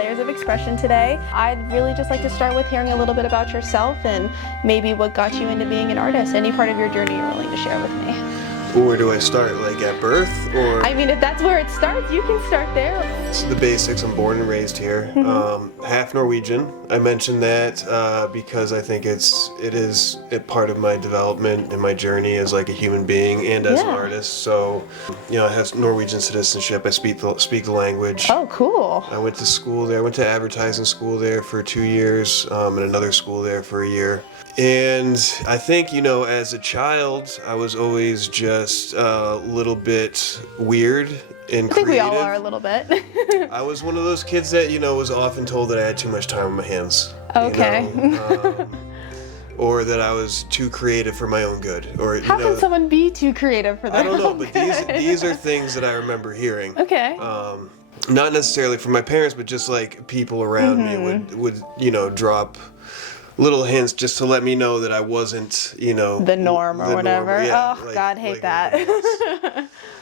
layers of expression today. I'd really just like to start with hearing a little bit about yourself and maybe what got you into being an artist. Any part of your journey you're willing to share with me. Where do I start? Like at birth, or? I mean, if that's where it starts, you can start there. This is the basics. I'm born and raised here. Half Norwegian. I mentioned that because I think it is a part of my development and my journey as like a human being and as an artist. So, I have Norwegian citizenship. I speak the language. Oh, cool. I went to school there. I went to advertising school there for 2 years, and another school there for a year. And I think, as a child, I was always just a little bit weird and creative. I think we all are a little bit. I was one of those kids that, was often told that I had too much time on my hands. Okay. Or that I was too creative for my own good. Or How can someone be too creative for their own good? I don't know, but these are things that I remember hearing. Okay. Not necessarily from my parents, but just like people around me would drop little hints just to let me know that I wasn't, the norm or whatever. Yeah, oh, God, hate that.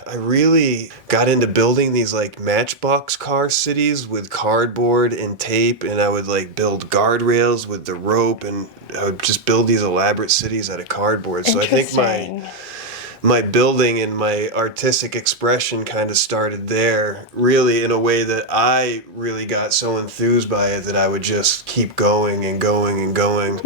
I really got into building these like matchbox car cities with cardboard and tape, and I would like build guardrails with the rope, and I would just build these elaborate cities out of cardboard. So I think my building and my artistic expression kind of started there, really in a way that I really got so enthused by it that I would just keep going and going and going.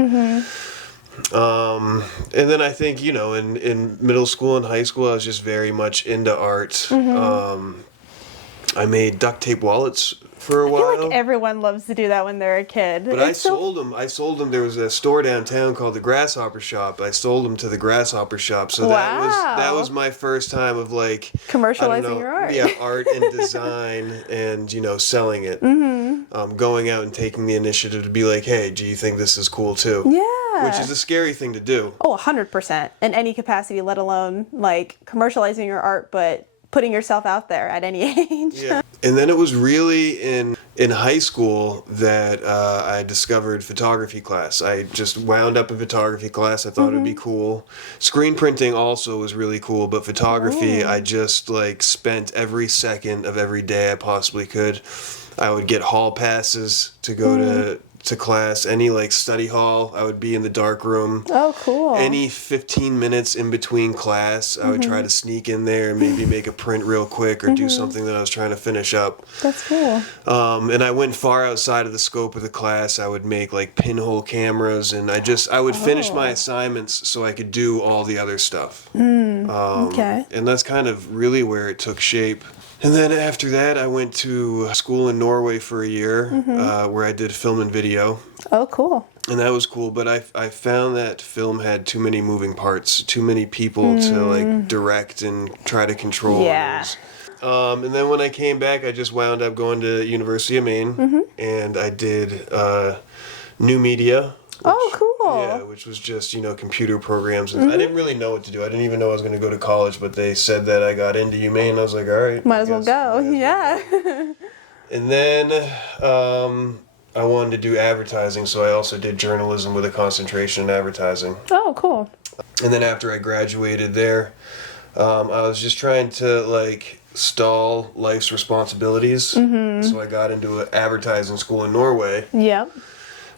And then I think, in middle school and high school, I was just very much into art. I made duct tape wallets for a while. I feel like everyone loves to do that when they're a kid. But I sold them. There was a store downtown called the Grasshopper Shop. I sold them to the Grasshopper Shop. So that was my first time of like commercializing your art. Yeah, art and design and selling it. Going out and taking the initiative to be like, hey, do you think this is cool too? Yeah. Which is a scary thing to do. Oh, 100%. In any capacity, let alone like commercializing your art, but putting yourself out there at any age. Yeah. And then it was really in high school that I discovered photography class. I just wound up in photography class. I thought it'd be cool. Screen printing also was really cool, but photography, I just like spent every second of every day I possibly could. I would get hall passes to go to class, any like study hall, I would be in the dark room. Oh, cool. Any 15 minutes in between class, I would try to sneak in there and maybe make a print real quick or do something that I was trying to finish up. That's cool. And I went far outside of the scope of the class. I would make like pinhole cameras, and I would finish my assignments so I could do all the other stuff. Okay. And that's kind of really where it took shape. And then after that, I went to school in Norway for a year, where I did film and video. Oh, cool. And that was cool, but I found that film had too many moving parts, too many people to like direct and try to control. Yeah. And then when I came back, I just wound up going to University of Maine, and I did new media. Which was just, computer programs. And I didn't really know what to do. I didn't even know I was going to go to college, but they said that I got into UMaine, and I was like, all right. Might as well go, yeah. And then I wanted to do advertising, so I also did journalism with a concentration in advertising. Oh, cool. And then after I graduated there, I was just trying to, like, stall life's responsibilities. So I got into an advertising school in Norway. Yep.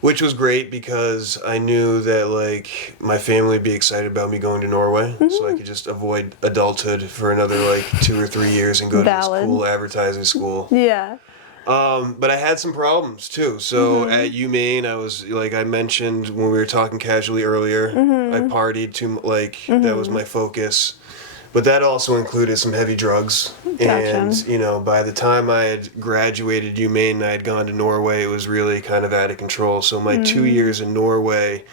Which was great because I knew that like my family would be excited about me going to Norway, so I could just avoid adulthood for another like 2 or 3 years and go to this cool advertising school. Yeah. But I had some problems too. So at UMaine, I was like I mentioned when we were talking casually earlier, I partied too that was my focus. But that also included some heavy drugs. Gotcha. And, by the time I had graduated UMaine and I had gone to Norway, it was really kind of out of control. So my 2 years in Norway,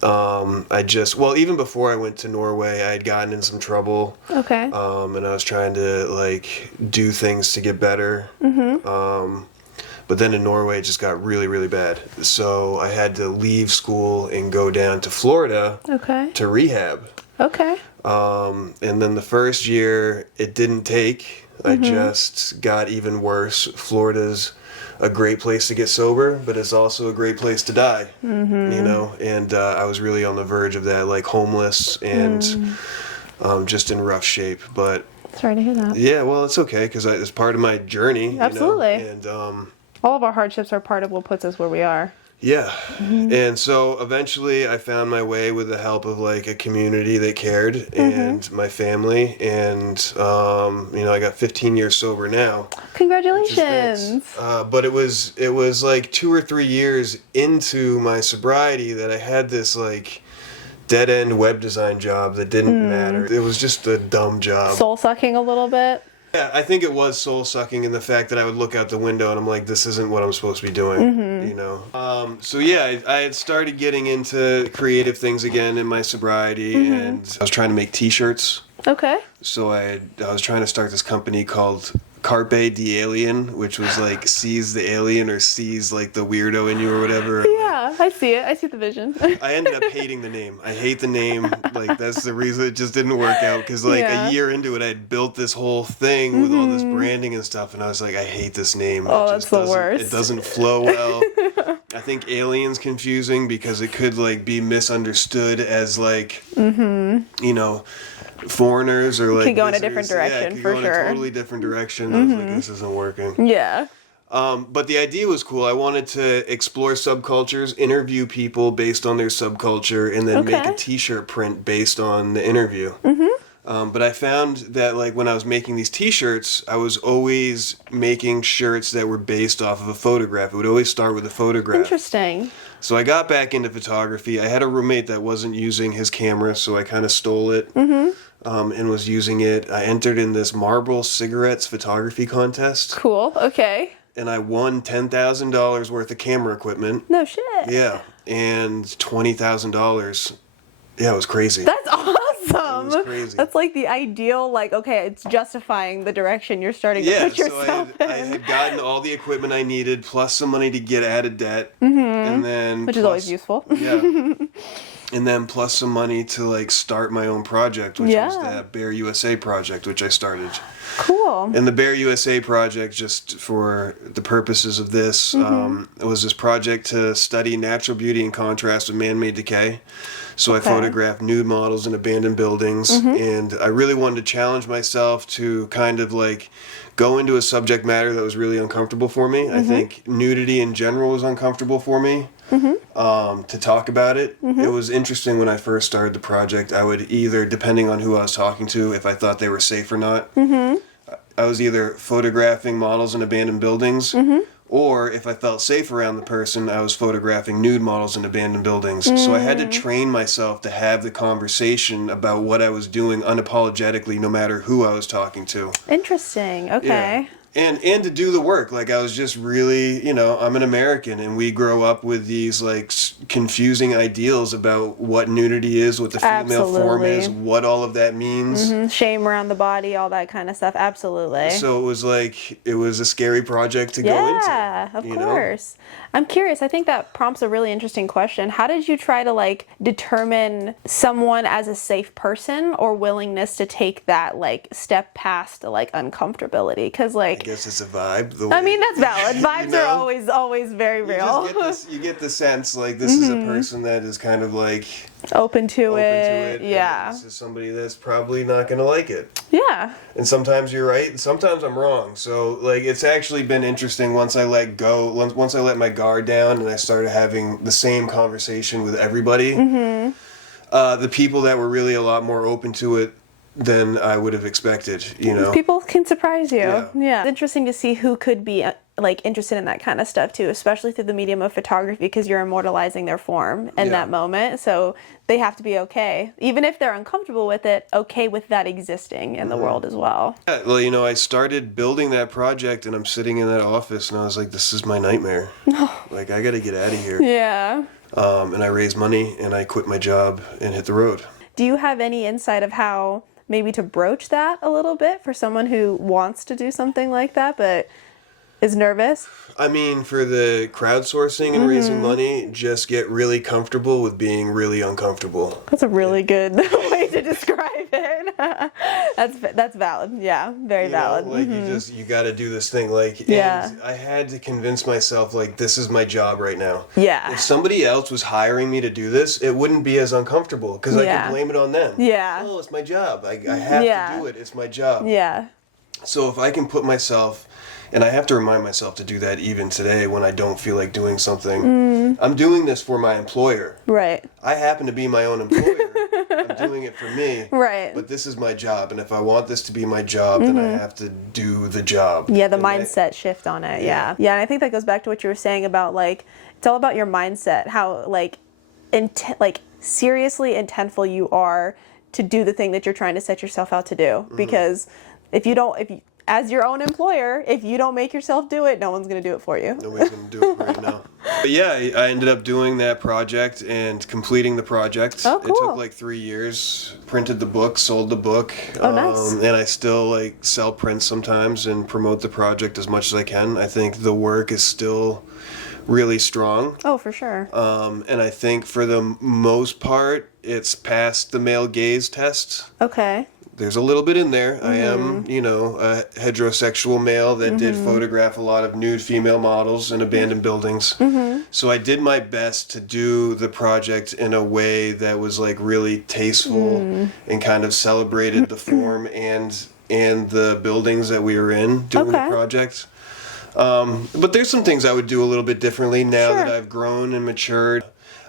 even before I went to Norway, I had gotten in some trouble. Okay. And I was trying to, like, do things to get better. But then in Norway, it just got really, really bad. So I had to leave school and go down to Florida to rehab. Okay. And then the first year, it didn't take. I just got even worse. Florida's a great place to get sober, but it's also a great place to die, And I was really on the verge of that, like homeless and just in rough shape. But sorry to hear that. yeah, well, it's okay because it's part of my journey. Absolutely. And All of our hardships are part of what puts us where we are. Yeah. And so eventually I found my way with the help of like a community that cared and my family. And, I got 15 years sober now. Congratulations. But it was like 2 or 3 years into my sobriety that I had this like dead end web design job that didn't matter. It was just a dumb job. Soul sucking a little bit. Yeah, I think it was soul sucking in the fact that I would look out the window and I'm like, this isn't what I'm supposed to be doing, you know? I had started getting into creative things again in my sobriety and I was trying to make t-shirts. Okay. So I was trying to start this company called Carpe the Alien, which was like seize the alien or seize like the weirdo in you or whatever. Yeah, I see it. I see the vision. I ended up hating the name. I hate the name. Like, that's the reason it just didn't work out. Because, like, Yeah. a year into it, I'd built this whole thing with all this branding and stuff. And I was like, I hate this name. Oh, It that's just the doesn't- worst. It doesn't flow well. I think alien's confusing because it could, like, be misunderstood as, like, foreigners or, like, Could go in a visitors. different direction, Yeah, it could for go in sure. a totally different direction. I was like, this isn't working. Yeah. But the idea was cool. I wanted to explore subcultures, interview people based on their subculture, and then make a Okay. t-shirt print based on the interview. But I found that like when I was making these t-shirts, I was always making shirts that were based off of a photograph. It would always start with a photograph. Interesting. So I got back into photography. I had a roommate that wasn't using his camera, so I kind of stole it. And was using it. I entered in this Marlboro Cigarettes photography contest. Cool. Okay. And I won $10,000 worth of camera equipment. No shit. Yeah, and $20,000. Yeah, it was crazy. That's awesome. It was crazy. That's like the ideal, like, okay, it's justifying the direction you're starting to Yeah, put so yourself I in. had gotten all the equipment I needed, plus some money to get out of debt, and then Which is always useful. Yeah, and then plus some money to like start my own project, which was Yeah. that Bear USA project, which I started. Cool. And the Bear USA project, just for the purposes of this, it was this project to study natural beauty in contrast with man-made decay. So I photographed nude models in abandoned buildings, and I really wanted to challenge myself to kind of like go into a subject matter that was really uncomfortable for me. I think nudity in general was uncomfortable for me. To talk about it. It was interesting when I first started the project. I would either, depending on who I was talking to, if I thought they were safe or not, I was either photographing models in abandoned buildings, or if I felt safe around the person, I was photographing nude models in abandoned buildings. So I had to train myself to have the conversation about what I was doing unapologetically, no matter who I was talking to. Interesting. Okay. And to do the work. Like, I was just really, I'm an American, and we grow up with these like confusing ideals about what nudity is, what the female form is, Absolutely. what all of that means. Shame around the body, all that kind of stuff. Absolutely. So it was a scary project to go into. Yeah, of you know? course. I'm curious. I think that prompts a really interesting question. How did you try to like determine someone as a safe person or willingness to take that like step past the like uncomfortability? Because I like, guess it's a vibe. I mean, that's valid. Vibes know? are always very real. You get the sense like this is a person that is kind of like Open to open it. to it. Yeah. And this is somebody that's probably not going to like it. Yeah. And sometimes you're right, and sometimes I'm wrong. So, like, it's actually been interesting once I let go, once I let my guard down and I started having the same conversation with everybody. The people that were really a lot more open to it than I would have expected, People can surprise you. Yeah. It's interesting to see who could be like interested in that kind of stuff too, especially through the medium of photography, because you're immortalizing their form in that moment. So they have to be okay, even if they're uncomfortable with it, okay with that existing in the world as well. Yeah, well, I started building that project and I'm sitting in that office and I was like, this is my nightmare. Like, I got to get out of here. Yeah. And I raised money and I quit my job and hit the road. Do you have any insight of how maybe to broach that a little bit for someone who wants to do something like that but is nervous? I mean, for the crowdsourcing and raising money, just get really comfortable with being really uncomfortable. That's a really good way to describe it. That's valid. Yeah, very valid. Like, you got to do this thing. Like, Yeah. and I had to convince myself, like, this is my job right now. Yeah. If somebody else was hiring me to do this, it wouldn't be as uncomfortable because I Yeah. could blame it on them. Yeah. Oh, it's my job. I have Yeah. to do it. It's my job. Yeah. So if I can put myself And I have to remind myself to do that even today when I don't feel like doing something. I'm doing this for my employer. Right. I happen to be my own employer. I'm doing it for me. Right. But this is my job. And if I want this to be my job, then I have to do the job. Yeah, the And mindset shift on it. Yeah. Yeah, and I think that goes back to what you were saying about like it's all about your mindset, how like seriously intentful you are to do the thing that you're trying to set yourself out to do. Because if you as your own employer, if you don't make yourself do it, no one's going to do it for you. Nobody's going to do it right now. But yeah, I ended up doing that project and completing the project. Oh, cool. It took like 3 years. Printed the book, sold the book. Oh, nice. And I still like sell prints sometimes and promote the project as much as I can. I think the work is still really strong. Oh, for sure. And I think for the most part, it's passed the male gaze test. Okay. There's a little bit in there. I am, a heterosexual male that did photograph a lot of nude female models in abandoned buildings. So I did my best to do the project in a way that was like really tasteful and kind of celebrated the form and the buildings that we were in doing the project. But there's some things I would do a little bit differently now that I've grown and matured.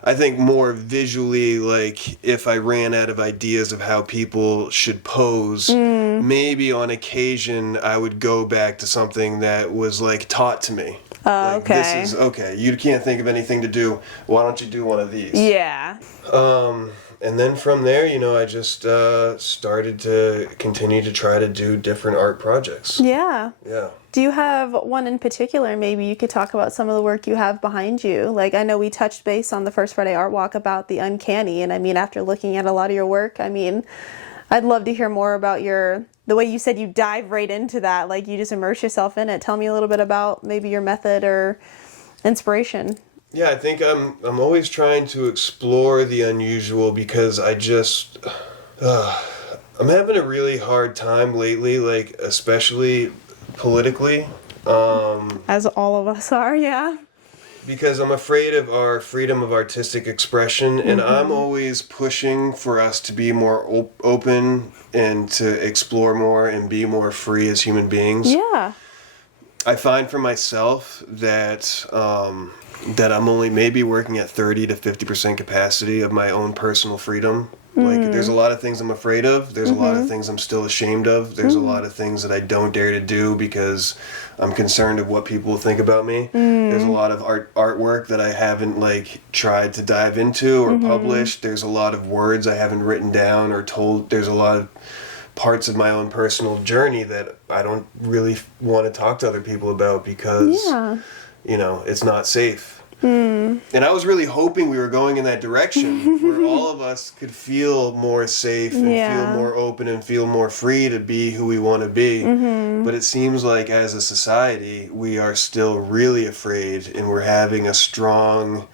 I think more visually, like if I ran out of ideas of how people should pose, maybe on occasion I would go back to something that was like taught to me. Like, okay. This is okay. You can't think of anything to do. Why don't you do one of these? Yeah. And then from there, I just started to continue to try to do different art projects. Yeah. Yeah. Do you have one in particular? Maybe you could talk about some of the work you have behind you. Like, I know we touched base on the First Friday Art Walk about the uncanny. And I mean, after looking at a lot of your work, I mean, I'd love to hear more about the way you said you dive right into that. Like, you just immerse yourself in it. Tell me a little bit about maybe your method or inspiration. Yeah, I think I'm always trying to explore the unusual because I'm having a really hard time lately, like especially politically. As all of us are, yeah. Because I'm afraid of our freedom of artistic expression, and I'm always pushing for us to be more open and to explore more and be more free as human beings. Yeah. I find for myself that I'm only maybe working at 30 to 50% capacity of my own personal freedom. Like, there's a lot of things I'm afraid of. There's a lot of things I'm still ashamed of. There's a lot of things that I don't dare to do because I'm concerned of what people will think about me. There's a lot of artwork that I haven't, like, tried to dive into or published. There's a lot of words I haven't written down or told. There's a lot of parts of my own personal journey that I don't really want to talk to other people about because, it's not safe. And I was really hoping we were going in that direction where all of us could feel more safe and feel more open and feel more free to be who we want to be. But it seems like as a society, we are still really afraid and we're having a strong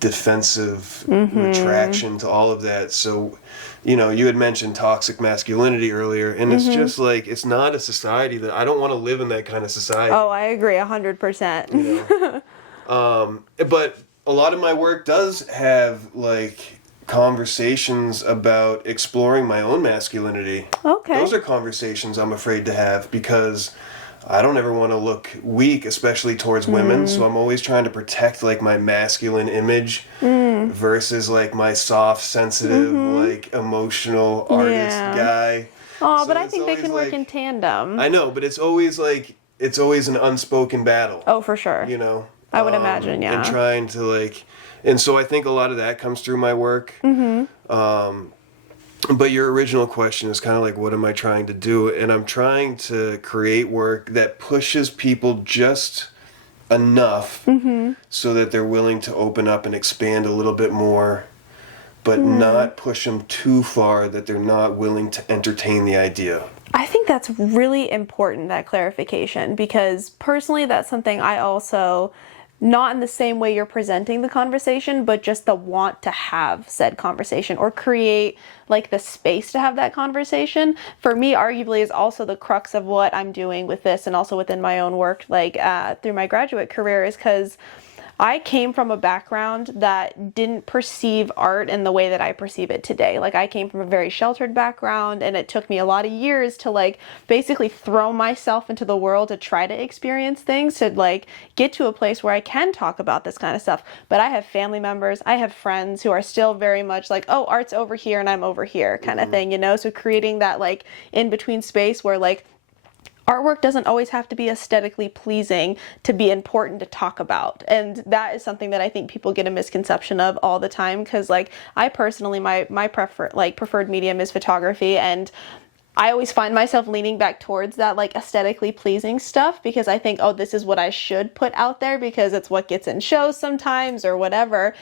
defensive retraction to all of that. So, you had mentioned toxic masculinity earlier, and it's just like, it's not a society that I don't want to live in that kind of society. Oh, I agree 100%. But a lot of my work does have like conversations about exploring my own masculinity. Okay. Those are conversations I'm afraid to have because I don't ever want to look weak, especially towards women. So I'm always trying to protect like my masculine image versus like my soft, sensitive, like emotional artist guy. Oh, So but I it's think they always, can work like, in tandem. I know, but it's always an unspoken battle. Oh, for sure. I would imagine, yeah. And trying to like, and so I think a lot of that comes through my work. But your original question is kind of like, what am I trying to do? And I'm trying to create work that pushes people just enough so that they're willing to open up and expand a little bit more, but not push them too far that they're not willing to entertain the idea. I think that's really important, that clarification, because personally that's something I also, not in the same way you're presenting the conversation, but just the want to have said conversation or create like the space to have that conversation, for me arguably is also the crux of what I'm doing with this and also within my own work, like through my graduate career, is because I came from a background that didn't perceive art in the way that I perceive it today. Like, I came from a very sheltered background, and it took me a lot of years to like basically throw myself into the world to try to experience things, to like get to a place where I can talk about this kind of stuff. But I have family members, I have friends who are still very much like, oh, art's over here and I'm over here kind of thing, you know? So creating that like in between space where like artwork doesn't always have to be aesthetically pleasing to be important to talk about. And that is something that I think people get a misconception of all the time, because like I personally, my preferred medium is photography, and I always find myself leaning back towards that like aesthetically pleasing stuff, because I think, oh, this is what I should put out there because it's what gets in shows sometimes or whatever.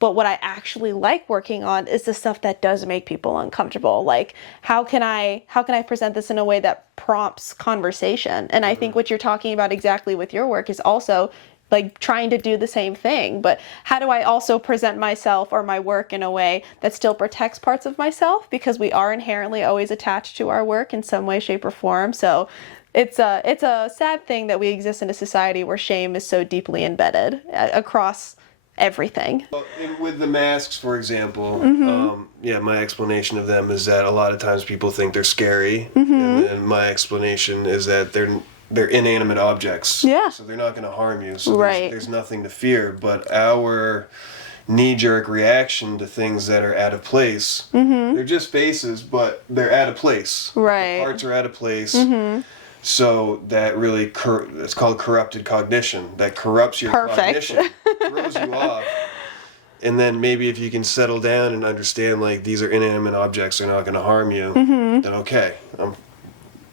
But what I actually like working on is the stuff that does make people uncomfortable. Like, how can I present this in a way that prompts conversation? And I think what you're talking about exactly with your work is also like trying to do the same thing. But how do I also present myself or my work in a way that still protects parts of myself? Because we are inherently always attached to our work in some way, shape, or form. So it's a sad thing that we exist in a society where shame is so deeply embedded across everything. Well, with the masks, for example, my explanation of them is that a lot of times people think they're scary, and my explanation is that they're inanimate objects. Yeah. So they're not going to harm you. So Right. there's nothing to fear. But our knee-jerk reaction to things that are out of place, they're just faces, but they're out of place. Right. The parts are out of place. So that really, it's called corrupted cognition. That corrupts your cognition, throws you off. And then maybe if you can settle down and understand, like, these are inanimate objects, they're not going to harm you, then okay.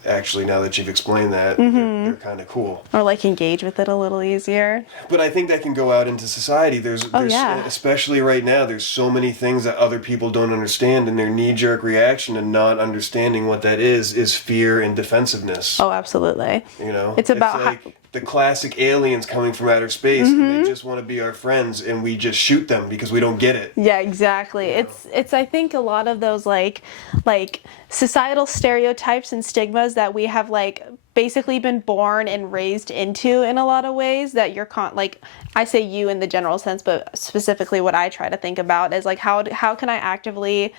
Actually, now that you've explained that, they're kind of cool. Or like engage with it a little easier. But I think that can go out into society. There's especially right now, there's so many things that other people don't understand, and their knee-jerk reaction to not understanding what that is fear and defensiveness. Oh, absolutely. You know? It's about like the classic aliens coming from outer space, and they just want to be our friends, and we just shoot them because we don't get it. Yeah, exactly. You know? It's I think a lot of those like societal stereotypes and stigmas that we have like basically been born and raised into in a lot of ways, that you're like, I say you in the general sense, but specifically what I try to think about is like how can I actively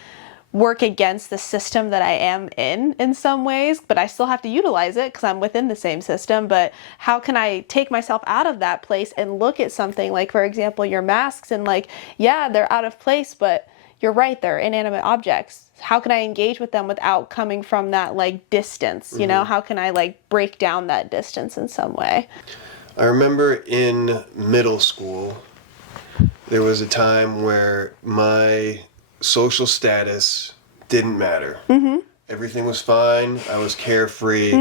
work against the system that I am in some ways, but I still have to utilize it because I'm within the same system. But how can I take myself out of that place and look at something like, for example, your masks, and like, yeah, they're out of place, but you're right, they're inanimate objects. How can I engage with them without coming from that like distance? You know, how can I like break down that distance in some way? I remember in middle school, there was a time where my social status didn't matter. Everything was fine. I was carefree.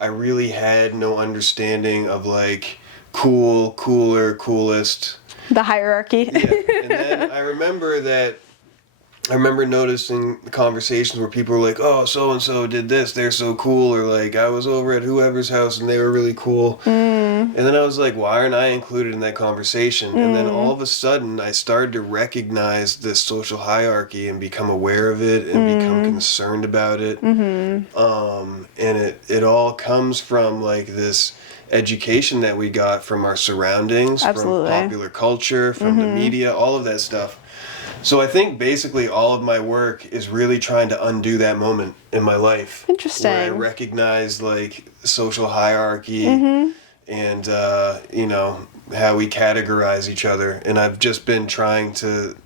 I really had no understanding of like cool, cooler, coolest. The hierarchy. Yeah. And then I remember noticing conversations where people were like, oh, so-and-so did this, they're so cool, or like, I was over at whoever's house and they were really cool. And then I was like, why aren't I included in that conversation? And then all of a sudden I started to recognize this social hierarchy and become aware of it and become concerned about it. And it all comes from like this education that we got from our surroundings, Absolutely. From popular culture, from the media, all of that stuff. So I think basically all of my work is really trying to undo that moment in my life. Interesting. Where I recognize like social hierarchy and, you know, how we categorize each other. And I've just been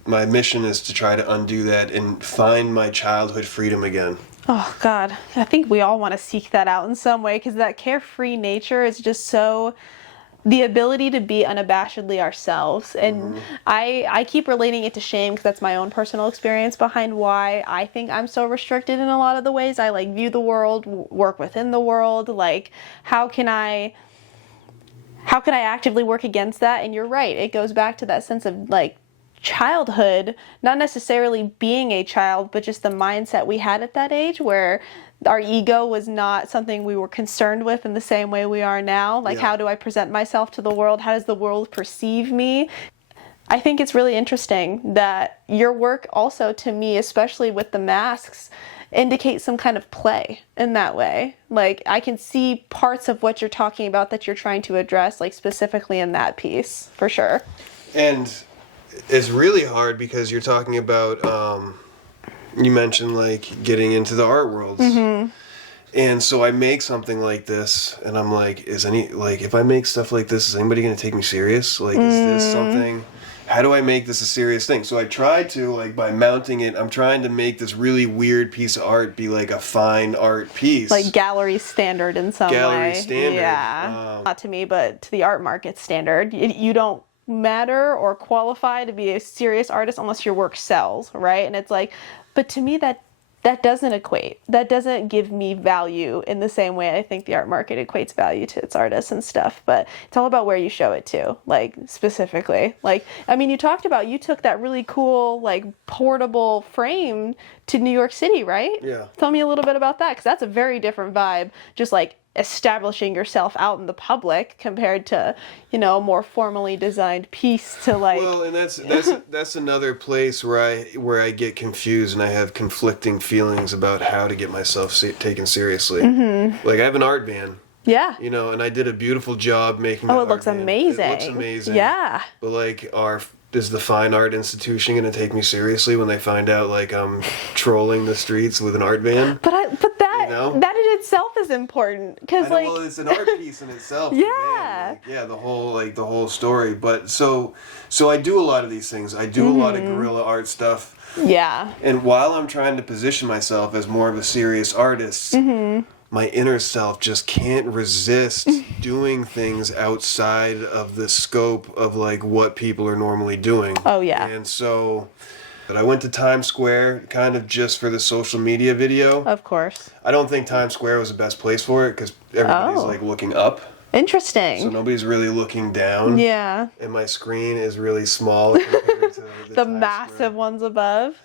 my mission is to try to undo that and find my childhood freedom again. Oh, God. I think we all want to seek that out in some way, because that carefree nature is just so... the ability to be unabashedly ourselves. And I keep relating it to shame because that's my own personal experience behind why I think I'm so restricted in a lot of the ways I like view the world, work within the world. Like, how can I actively work against that? And you're right. It goes back to that sense of like childhood, not necessarily being a child, but just the mindset we had at that age where our ego was not something we were concerned with in the same way we are now. Like, how do I present myself to the world? How does the world perceive me? I think it's really interesting that your work also, to me, especially with the masks, indicates some kind of play in that way. Like, I can see parts of what you're talking about that you're trying to address, like specifically in that piece, for sure. And it's really hard because you're talking about, you mentioned like getting into the art worlds. And so I make something like this, and I'm like, if I make stuff like this, is anybody going to take me serious? Like, is this something, how do I make this a serious thing? So I tried to, like, by mounting it, I'm trying to make this really weird piece of art be like a fine art piece. Like gallery standard in some way. Gallery standard. Yeah. Not to me, but to the art market standard. You don't matter or qualify to be a serious artist unless your work sells, right? And it's like, but to me that doesn't equate. That doesn't give me value in the same way I think the art market equates value to its artists and stuff. But it's all about where you show it to, like, specifically. Like, I mean, you took that really cool, like, portable frame to New York City, right? Yeah. Tell me a little bit about that, because that's a very different vibe, just like establishing yourself out in the public compared to, you know, a more formally designed piece to, like... Well, and that's another place where I get confused and I have conflicting feelings about how to get myself taken seriously. Like, I have an art van. Yeah. You know, and I did a beautiful job making that Oh, it art looks van. amazing. It looks amazing. Yeah. But, like, is the fine art institution going to take me seriously when they find out, like, I'm trolling the streets with an art van? But that, You know? that in itself is important, because, like... Well, it's an art piece in itself. Yeah. Man. Like, yeah, the whole story. But so I do a lot of these things. I do a lot of guerrilla art stuff. Yeah. And while I'm trying to position myself as more of a serious artist, my inner self just can't resist doing things outside of the scope of, like, what people are normally doing. Oh, yeah. And so... But I went to Times Square kind of just for the social media video. Of course. I don't think Times Square was the best place for it because everybody's like looking up. Interesting. So nobody's really looking down. Yeah. And my screen is really small compared to The massive ones above.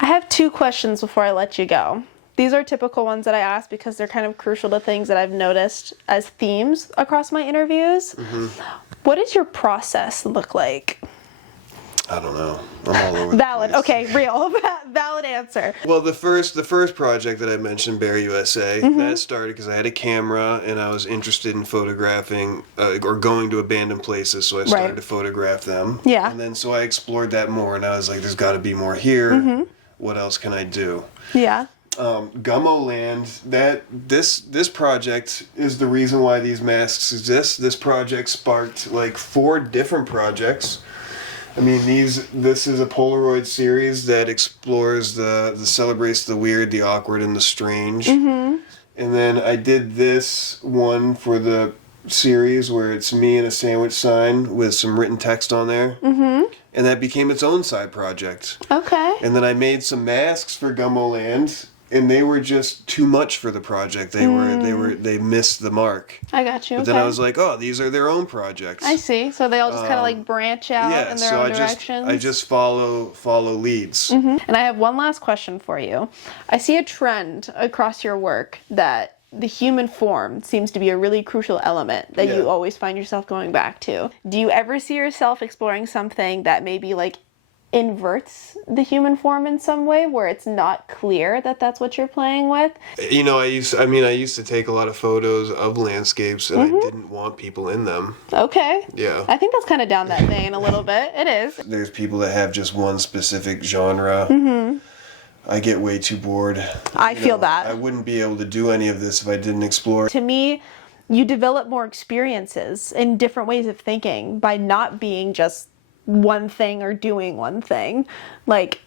I have 2 questions before I let you go. These are typical ones that I ask because they're kind of crucial to things that I've noticed as themes across my interviews. What does your process look like? I don't know. I'm all over Valid. the place. Okay, real. Valid answer. Well, the first project that I mentioned, Bear USA, that started because I had a camera and I was interested in photographing or going to abandoned places, so I started to photograph them. Yeah. And then so I explored that more, and I was like, there's got to be more here. What else can I do? Yeah. Gummo Land, this project is the reason why these masks exist. This project sparked like 4 different projects. I mean, this is a Polaroid series that explores celebrates the weird, the awkward, and the strange. And then I did this one for the series where it's me and a sandwich sign with some written text on there. And that became its own side project. Okay. And then I made some masks for Gummo Land, and they were just too much for the project. They missed the mark. I got you. But then I was like, oh, these are their own projects. I see. So they all just kind of like branch out in their own directions. I just follow leads. And I have one last question for you. I see a trend across your work that the human form seems to be a really crucial element that you always find yourself going back to. Do you ever see yourself exploring something that maybe like inverts the human form in some way where it's not clear that that's what you're playing with? You know, I used to take a lot of photos of landscapes and I didn't want people in them. Okay. Yeah. I think that's kind of down that vein a little bit. It is. There's people that have just one specific genre. I get way too bored. I feel that. I wouldn't be able to do any of this if I didn't explore. To me, you develop more experiences and different ways of thinking by not being just one thing or doing one thing. Like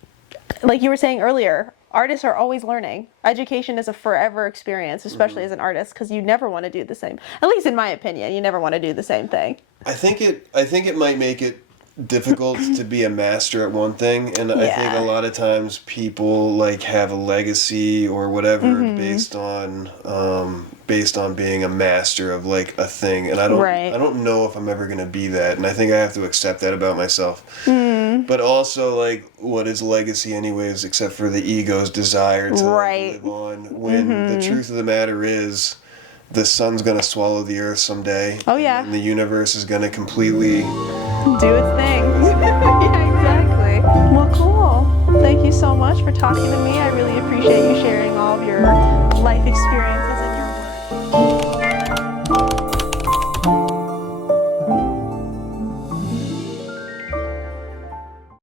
you were saying earlier, artists are always learning. Education is a forever experience, especially as an artist, because you never want to do the same. At least in my opinion, you never want to do the same thing. I think it might make it difficult to be a master at one thing, and I think a lot of times people like have a legacy or whatever based on being a master of like a thing, and I don't know if I'm ever gonna be that, and I think I have to accept that about myself. But also, like, what is legacy anyways except for the ego's desire to live on, when the truth of the matter is the sun's gonna swallow the earth someday. And the universe is gonna completely do its thing. Yeah, exactly. Well, cool. Thank you so much for talking to me. I really appreciate you sharing all of your life experiences and your work.